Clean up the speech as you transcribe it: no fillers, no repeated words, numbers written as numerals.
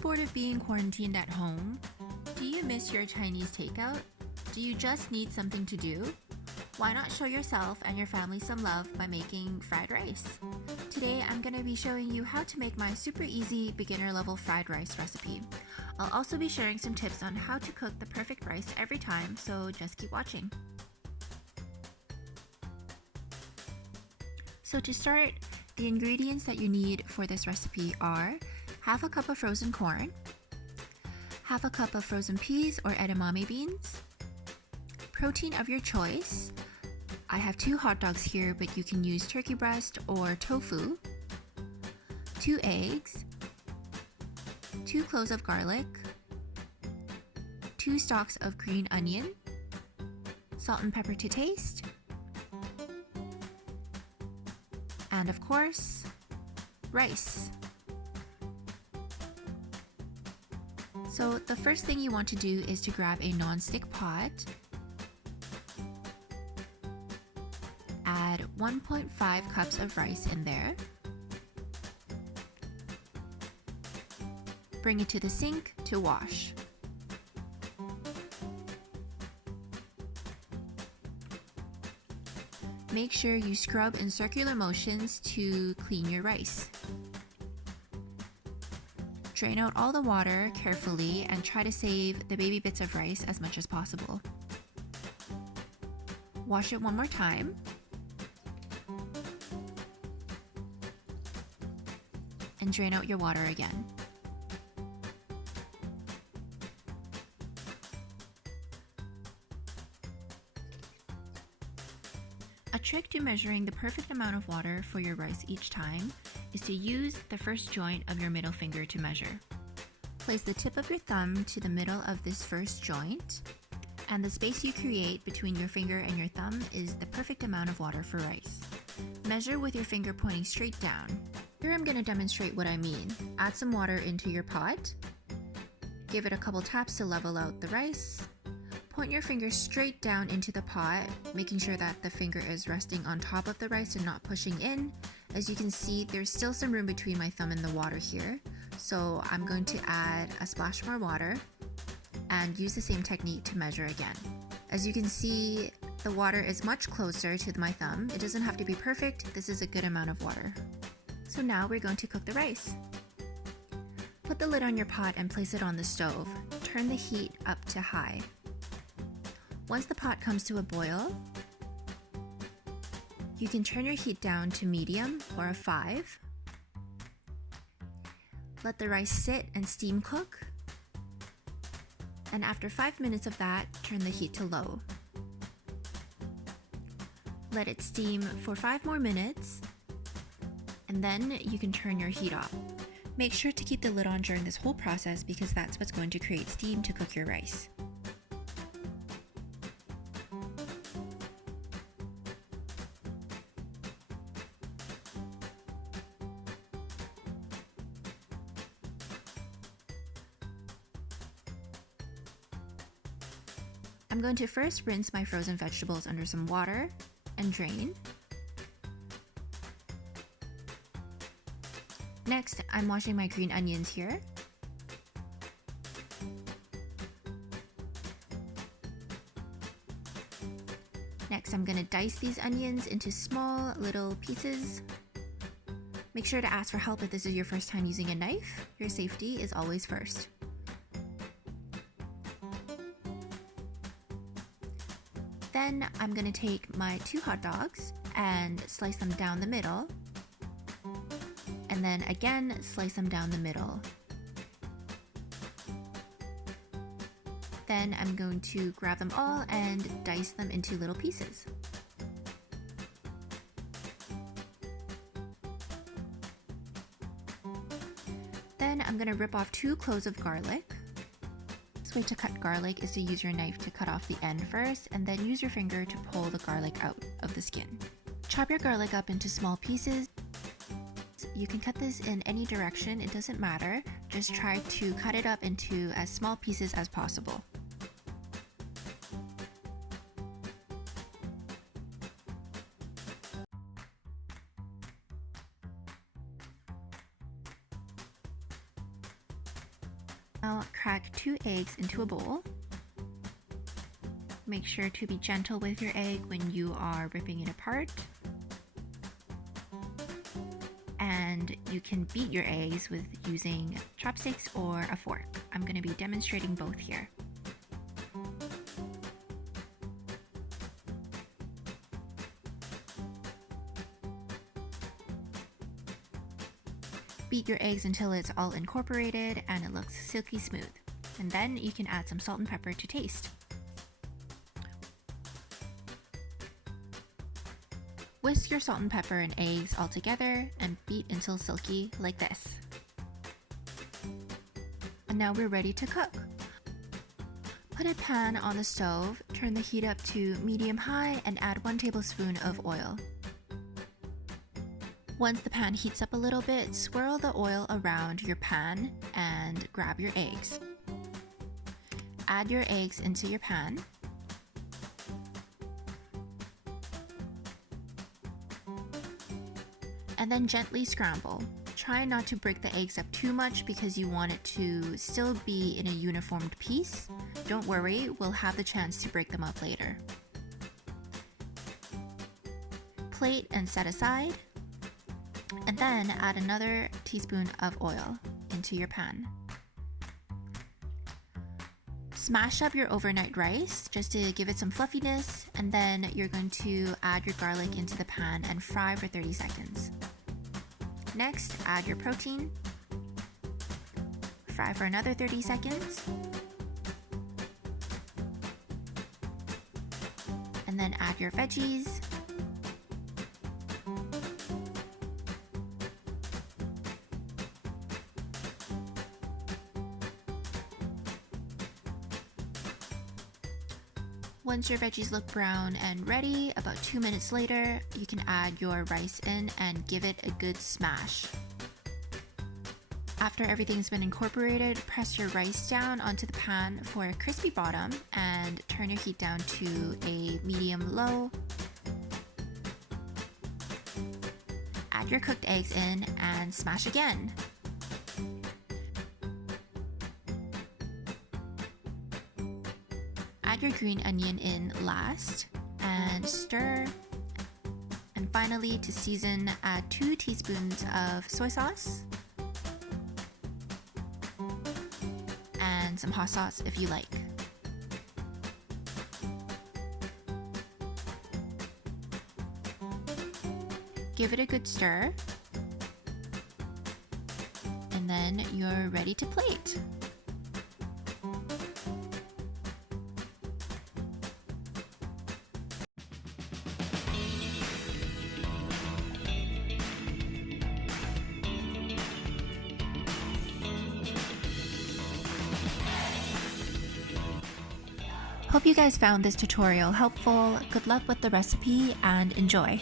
bored of being quarantined at home? Do you miss your Chinese takeout? Do you just need something to do? Why not show yourself and your family some love by making fried rice? Today I'm going to be showing you how to make my super easy beginner level fried rice recipe. I'll also be sharing some tips on how to cook the perfect rice every time, so just keep watching. So to start, the ingredients that you need for this recipe are half a cup of frozen corn, half a cup of frozen peas or edamame beans, protein of your choice. I have 2 hot dogs here, but you can use turkey breast or tofu, 2 eggs, 2 cloves of garlic, 2 stalks of green onion, salt and pepper to taste, and of course, rice. So the first thing you want to do is to grab a non-stick pot, add 1.5 cups of rice in there, bring it to the sink to wash. Make sure you scrub in circular motions to clean your rice. Drain out all the water carefully and try to save the baby bits of rice as much as possible. Wash it one more time. And drain out your water again. A trick to measuring the perfect amount of water for your rice each time is to use the first joint of your middle finger to measure. Place the tip of your thumb to the middle of this first joint, and the space you create between your finger and your thumb is the perfect amount of water for rice. Measure with your finger pointing straight down. Here I'm going to demonstrate what I mean. Add some water into your pot, give it a couple taps to level out the rice, point your finger straight down into the pot, making sure that the finger is resting on top of the rice and not pushing in. As you can see, there's still some room between my thumb and the water here, so I'm going to add a splash more water and use the same technique to measure again. As you can see, the water is much closer to my thumb. It doesn't have to be perfect, this is a good amount of water. So now we're going to cook the rice. Put the lid on your pot and place it on the stove. Turn the heat up to high. Once the pot comes to a boil, you can turn your heat down to medium or a 5. Let the rice sit and steam cook. And after 5 minutes of that, turn the heat to low. Let it steam for 5 more minutes, and then you can turn your heat off. Make sure to keep the lid on during this whole process because that's what's going to create steam to cook your rice. I'm going to first rinse my frozen vegetables under some water and drain. Next, I'm washing my green onions here. Next, I'm going to dice these onions into small little pieces. Make sure to ask for help if this is your first time using a knife. Your safety is always first. Then I'm going to take my 2 hot dogs and slice them down the middle, and then again slice them down the middle. Then I'm going to grab them all and dice them into little pieces. Then I'm going to rip off 2 cloves of garlic. The way to cut garlic is to use your knife to cut off the end first and then use your finger to pull the garlic out of the skin. Chop your garlic up into small pieces. You can cut this in any direction, it doesn't matter. Just try to cut it up into as small pieces as possible. Now crack 2 eggs into a bowl. Make sure to be gentle with your egg when you are ripping it apart. And you can beat your eggs with using chopsticks or a fork. I'm going to be demonstrating both here. Beat your eggs until it's all incorporated and it looks silky smooth. And then you can add some salt and pepper to taste. Whisk your salt and pepper and eggs all together and beat until silky like this. And now we're ready to cook. Put a pan on the stove, turn the heat up to medium-high and add 1 tablespoon of oil. Once the pan heats up a little bit, swirl the oil around your pan and grab your eggs. Add your eggs into your pan. And then gently scramble. Try not to break the eggs up too much because you want it to still be in a uniformed piece. Don't worry, we'll have the chance to break them up later. Plate and set aside. And then add another teaspoon of oil into your pan. Smash up your overnight rice just to give it some fluffiness, and then you're going to add your garlic into the pan and fry for 30 seconds. Next, add your protein. Fry for another 30 seconds. And then add your veggies. Once your veggies look brown and ready, about 2 minutes later, you can add your rice in and give it a good smash. After everything's been incorporated, press your rice down onto the pan for a crispy bottom and turn your heat down to a medium-low. Add your cooked eggs in and smash again. Add your green onion in last and stir. And finally, to season, add 2 teaspoons of soy sauce and some hot sauce if you like. Give it a good stir, and then you're ready to plate. Hope you guys found this tutorial helpful. Good luck with the recipe and enjoy!